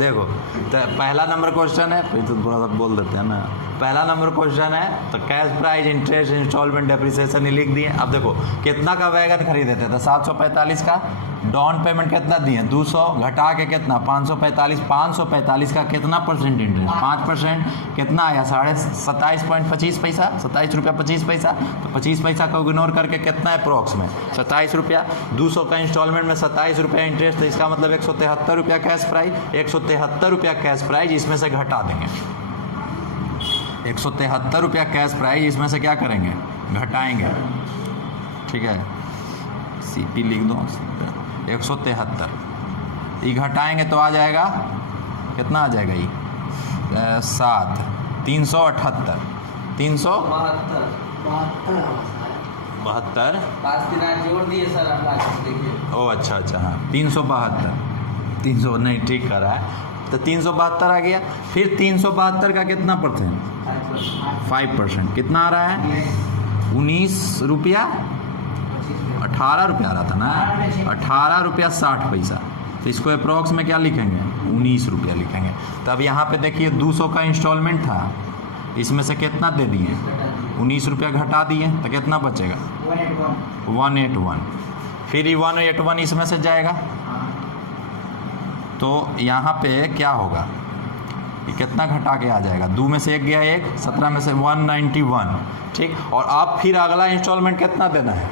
देखो तो पहला नंबर क्वेश्चन है, फिर तो थोड़ा सा बोल देते हैं ना। पहला नंबर क्वेश्चन है तो cash price, interest, instalment, depreciation ही लिख दिए। अब देखो कितना का वैगन खरीदे थे तो 745 का। डाउन पेमेंट कितना दिए 200, घटा के कितना 545। 545 का कितना परसेंट इंटरेस्ट 5%, कितना आया 27.25 पैसा, 27 रुपया 25 पैसा। तो 25 पैसा को इग्नोर करके कितना है अप्रॉक्स में 27 रुपया। 200 का इंस्टॉलमेंट में 27 रुपया इंटरेस्ट, तो इसका मतलब 173 रुपया कैश प्राइस। 173 रुपया कैश प्राइस, इसमें से घटा देंगे 173 रुपया कैश प्राइस, इसमें से क्या करेंगे घटाएंगे। ठीक है, CP लिख दो 173, ये घटाएंगे तो आ जाएगा कितना आ जाएगा ये 7 378 372 जोड़ दिए सर आप देखिए। ओ अच्छा हाँ 372 300 नहीं ठीक कर रहा है, तो 372 आ गया। फिर 372 का कितना परसेंट 5%, कितना आ रहा है 19 रुपया 18 रुपया आ रहा था ना, 18 रुपया 60 पैसा। तो इसको अप्रॉक्स में क्या लिखेंगे 19 रुपया लिखेंगे। तब यहाँ पे देखिए 200 का इंस्टॉलमेंट था, इसमें से कितना दे दिए 19 रुपया घटा दिए, तो कितना बचेगा 181। फिर ये 181 इसमें से जाएगा, तो यहाँ पे क्या होगा ये कितना घटा के आ जाएगा, 2 में से 1 गया 1, 17 में से 191। ठीक, और आप फिर अगला इंस्टॉलमेंट कितना देना है,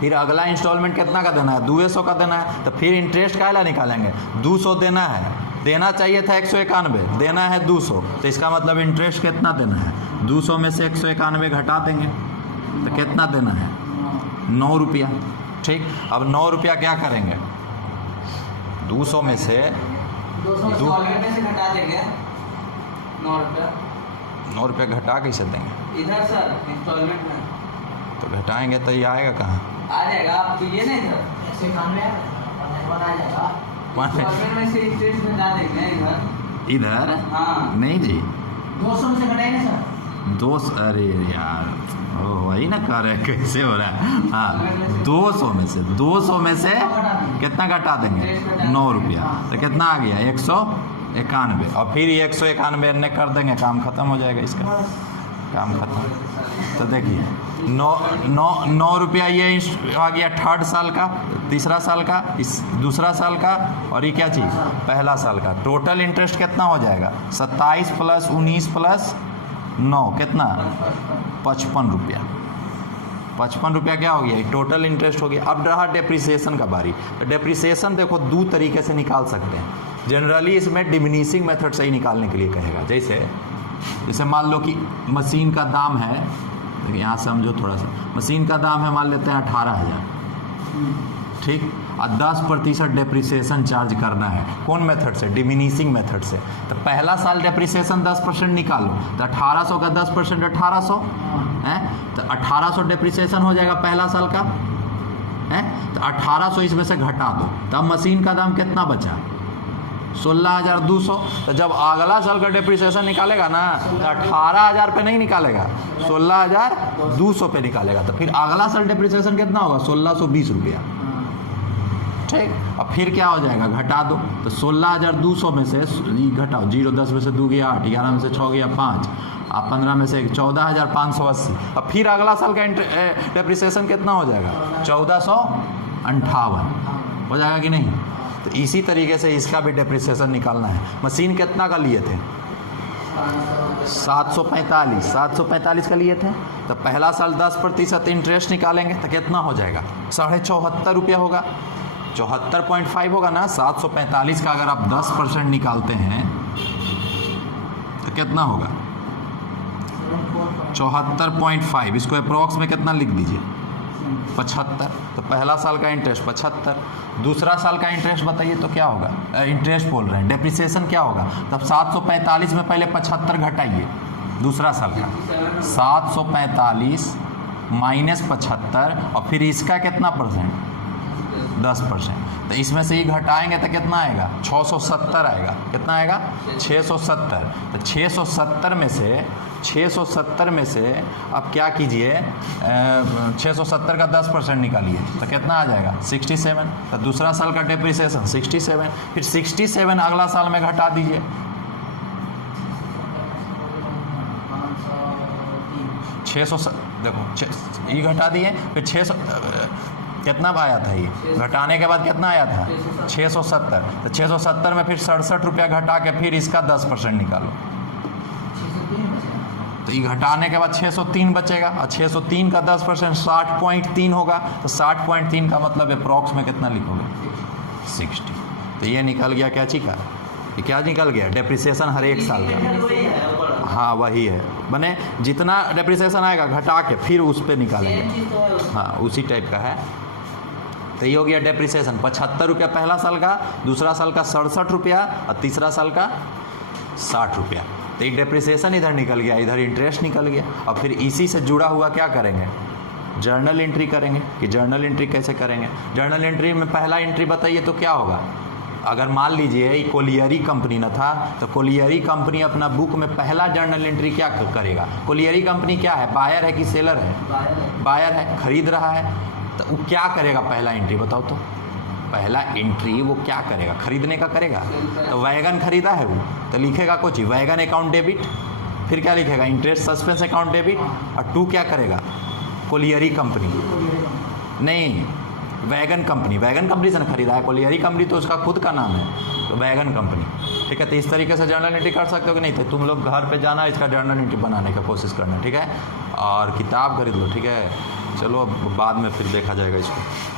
फिर अगला इंस्टॉलमेंट कितना का देना है 200 का देना है। तो फिर इंटरेस्ट काला निकालेंगे 200 देना है, देना चाहिए था 191, देना है 200, तो इसका मतलब इंटरेस्ट कितना देना है 200 में से 191 घटा देंगे, तो कितना देना है 9 रुपया। ठीक, अब 9 रुपया क्या करेंगे 200 में से 200 से घटा देंगे 9 रुपया घटा कैसे देंगे इधर सर इंस्टॉलमेंट में, तो घटाएंगे तो ये आएगा कहाँ आ जाएगा। आप कीजिए ना इधर 191 आ जाएगा, इंस्टॉलमेंट में से इंटरेस्ट घटा देंगे इधर हाँ नहीं जी 200 में से घटाएंगे सर 200। अरे यार ओ वही ना कर रहे कैसे हो रहा है। हाँ 200 में से कितना घटा देंगे 9 रुपया, तो कितना आ गया 191। और फिर ये 191 ने कर देंगे, काम खत्म हो जाएगा, इसका काम खत्म। तो देखिए 9 रुपया ये आ गया थर्ड साल का, तीसरा साल का, इस दूसरा साल का, और ये क्या चीज़ पहला साल का। टोटल इंटरेस्ट कितना हो जाएगा 27 + 19 + 9 कितना 55 रुपया। 55 रुपया क्या हो गया टोटल इंटरेस्ट हो गया। अब रहा डेप्रिसिएशन का बारी। तो डेप्रिसिएशन देखो 2 तरीके से निकाल सकते हैं। जनरली इसमें डिमिनिशिंग मेथड से ही निकालने के लिए कहेगा। जैसे मान लो कि मशीन का दाम है, यहाँ समझो थोड़ा सा, मशीन का दाम है मान लेते हैं 18,000, ठीक, और 10% डेप्रिसिएशन चार्ज करना है। कौन मेथड से डिमिनिशिंग मेथड से। तो पहला साल डेप्रिसिएशन 10% निकालो, तो 1800 का 10% 1800 है, तो 1800 डेप्रिसिएशन हो जाएगा पहला साल का है। तो 1800 इसमें से घटा दो, तब मशीन का दाम कितना बचा 16,200। तो जब अगला साल का डेप्रिसिएशन निकालेगा ना तो 18,000 पे नहीं निकालेगा, 16,200 पे निकालेगा। तो फिर अगला साल डेप्रिसिएशन कितना होगा 1,620 रुपया, ठीक। अब फिर क्या हो जाएगा घटा दो, तो 16,200 में से घटाओ, 0 10 में से 2 गया 8, 11 में से 6 गया 5, अब 15 में से 14,580। अब फिर अगला साल का डेप्रिसिएशन कितना हो जाएगा 1,458 हो जाएगा कि नहीं। तो इसी तरीके से इसका भी डेप्रिसिएशन निकालना है। मशीन कितना का लिए थे 745 का लिए थे। तो पहला साल 10% इंटरेस्ट निकालेंगे तो कितना हो जाएगा 74.5 रुपया होगा, 74.5 होगा ना। 745 का अगर आप 10% निकालते हैं तो कितना होगा 74.5। इसको अप्रॉक्स में कितना लिख दीजिए 75। तो पहला साल का इंटरेस्ट 75, दूसरा साल का इंटरेस्ट बताइए तो क्या होगा, इंटरेस्ट बोल रहे हैं, डेप्रिसिएशन क्या होगा। तब 745 में पहले 75 घटाइए दूसरा साल का, 745 माइनस 75, और फिर इसका कितना परसेंट 10%। तो इसमें से ही घटाएंगे तो कितना आएगा 670 आएगा। कितना आएगा 670। तो 670 में से 670 में से अब क्या कीजिए, 670 का 10% निकालिए तो कितना आ जाएगा 67। तो दूसरा साल का डेप्रिसिएशन 67, फिर 67 अगला साल में घटा दीजिए। 600 देखो ये घटा दिए, फिर 600 कितना आया था, ये घटाने के बाद कितना आया था 670। तो 670 में फिर 67 रुपया घटा के फिर इसका 10% निकालो, तो ये घटाने के बाद 603 बचेगा, और 603 का 10% 60.3 होगा। तो 60.3 का मतलब अप्रॉक्स में कितना लिखोगे 60। तो ये निकल गया क्या चीज़ का, ये क्या निकल गया डेप्रिसिएशन हर एक साल का। हाँ वही है, बने जितना डेप्रिसिएशन आएगा घटा के फिर उस पर निकालेंगे। हाँ उसी टाइप का है। तो ये हो गया डेप्रिसिएशन 75 रुपया पहला साल का, दूसरा साल का 67 रुपया, और तीसरा साल का 60 रुपया। तो ये डेप्रिसिएशन इधर निकल गया, इधर इंटरेस्ट निकल गया। और फिर इसी से जुड़ा हुआ क्या करेंगे, जर्नल एंट्री करेंगे। कि जर्नल एंट्री कैसे करेंगे, जर्नल एंट्री में पहला एंट्री बताइए तो क्या होगा। अगर मान लीजिए ये कोलियरी कंपनी न था, तो कोलियरी कंपनी अपना बुक में पहला जर्नल एंट्री क्या करेगा। कोलियरी कंपनी क्या है, बायर है कि सेलर है, बायर है, खरीद रहा है। तो वो क्या करेगा पहला एंट्री बताओ तो, पहला एंट्री वो क्या करेगा, खरीदने का करेगा। तो वैगन खरीदा है वो, तो लिखेगा कुछ वैगन अकाउंट डेबिट, फिर क्या लिखेगा इंटरेस्ट सस्पेंस अकाउंट डेबिट, और 2 क्या करेगा कोलियरी कंपनी, नहीं वैगन कंपनी से ना खरीदा है, कोलियरी कंपनी तो उसका खुद का नाम है, तो वैगन कंपनी। ठीक है, तो इस तरीके से जर्नल एंट्री कर सकते हो कि नहीं। तो तुम लोग घर पे जाना, इसका जर्नल एंट्री बनाने का कोशिश करना, ठीक है। और किताब खरीद लो, ठीक है। चलो अब बाद में फिर देखा जाएगा इसको।